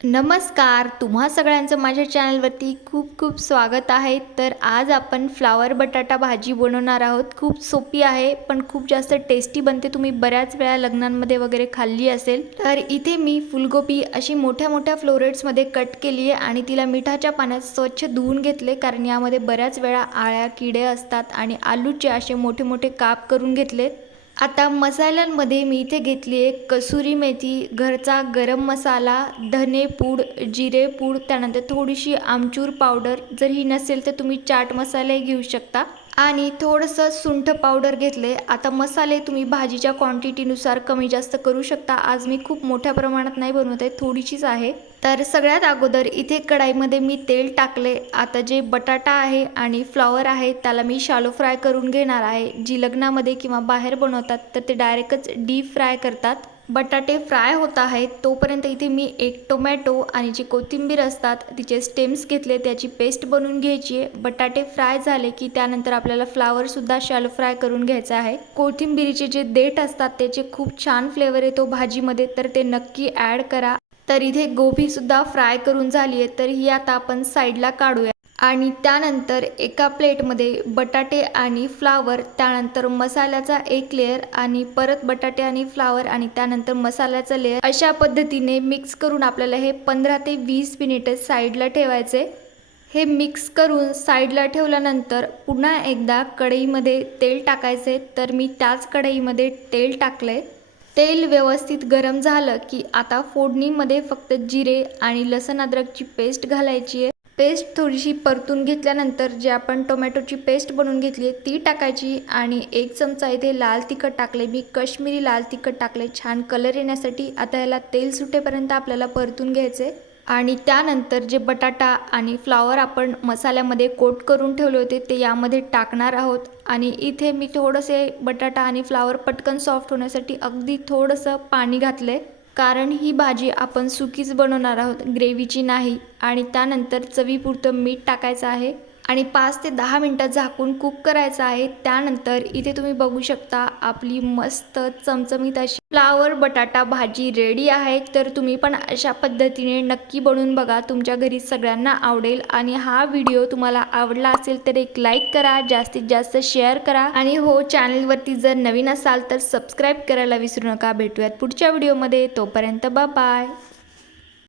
नमस्कार तुम्हा सगळ्यांचं माझ्या चॅनलवरती खूप खूप स्वागत आहे. तर आज आपण फ्लावर बटाटा भाजी बनवणार आहोत. खूप सोपी आहे पण खूप जास्त टेस्टी बनते. तुम्ही बऱ्याच वेळा लग्नांमध्ये वगैरे खाल्ली असेल. तर इथे मी फुलगोबी अशी मोठ्या मोठ्या फ्लोरेट्समध्ये कट केली आहे आणि तिला मिठाच्या पाण्यात स्वच्छ धुवून घेतले कारण यामध्ये बऱ्याच वेळा आळ्या किडे असतात आणि आलूचे असे मोठे मोठे काप करून घेतले आता मसाल्यांमध्ये मी इथे घेतली आहे कसुरी मेथी घरचा गरम मसाला धने पूड जिरे पूड त्यानंतर थोडीशी आमचूर पावडर. जर ही नसेल तर तुम्ही चाट मसाले घेऊ शकता. आणि थोडंसं सुंठ पावडर घेतले आता मसाले तुम्ही भाजीच्या क्वांटिटीनुसार कमी जास्त करू शकता. आज मी खूप मोठ्या प्रमाणात नाही बनवत आहे थोडीशीच आहे. तर सगळ्यात अगोदर इथे कढाईमध्ये मी तेल टाकले आता जे बटाटा आहे आणि फ्लॉवर आहे त्याला मी शालो फ्राय करून घेणार आहे. जी लग्नामध्ये किंवा बाहेर बनवतात तर ते डायरेक्टच डीप फ्राय करतात. बटाटे फ्राय होत आहेत तोपर्यंत इथे मी एक टोमॅटो आणि जी कोथिंबीर असतात तिचे स्टेम्स घेतले त्याची पेस्ट बनवून घ्यायची आहे. बटाटे फ्राय झाले की त्यानंतर आपल्याला फ्लावरसुद्धा शॅलो फ्राय करून घ्यायचं आहे. कोथिंबीरीचे जे देठ असतात त्याचे खूप छान फ्लेवर येतो भाजीमध्ये तर ते नक्की ॲड करा. तर इथे गोबीसुद्धा फ्राय करून झाली आहे तर ही आता आपण साईडला काढूया. आणि त्यानंतर एका प्लेटमध्ये बटाटे आणि फ्लावर त्यानंतर मसाल्याचा एक लेअर आणि परत बटाटे आणि फ्लावर आणि त्यानंतर मसाल्याचा लेअर अशा पद्धतीने मिक्स करून आपल्याला हे पंधरा ते वीस मिनिटं साईडला ठेवायचे. हे मिक्स करून साईडला ठेवल्यानंतर पुन्हा एकदा कढईमध्ये तेल टाकायचे. तर मी त्याच कढईमध्ये तेल टाकले. तेल व्यवस्थित गरम झालं की आता फोडणीमध्ये फक्त जिरे आणि लसण अद्रकची पेस्ट घालायची आहे. पेस्ट थोडीशी परतून घेतल्यानंतर जे आपण टोमॅटोची पेस्ट बनवून घेतली आहे ती टाकायची आणि एक चमचा इथे लाल तिखट टाकले मी कश्मीरी लाल तिखट टाकले छान कलर येण्यासाठी आता याला तेल सुटेपर्यंत आपल्याला परतून घ्यायचे आणि त्यानंतर जे बटाटा आणि फ्लावर आपण मसाल्यामध्ये कोट करून ठेवले होते ते यामध्ये टाकणार आहोत. आणि इथे मी थोडंसे बटाटा आणि फ्लावर पटकन सॉफ्ट होण्यासाठी अगदी थोडंसं पाणी घातले कारण ही भाजी आपण सुकीच बनवणार आहोत. ग्रेव्हीची नाही आणि त्यानंतर चवीपुरतं मीठ टाकायचं आहे. आणि पाच ते दहा मिनटं झाकून कुक करायचं आहे. त्यानंतर इथे तुम्ही बघू शकता आपली मस्त चमचमीत अशी फ्लावर बटाटा भाजी रेडी आहे. तर तुम्ही पण अशा पद्धतीने नक्की बनवून बघा. तुमच्या घरी सगळ्यांना आवडेल. आणि हा व्हिडिओ तुम्हाला आवडला असेल तर एक लाईक करा जास्तीत जास्त शेअर करा. आणि हो चॅनलवरती जर नवीन असाल तर सबस्क्राईब करायला विसरू नका. भेटूयात पुढच्या व्हिडिओमध्ये तोपर्यंत बाय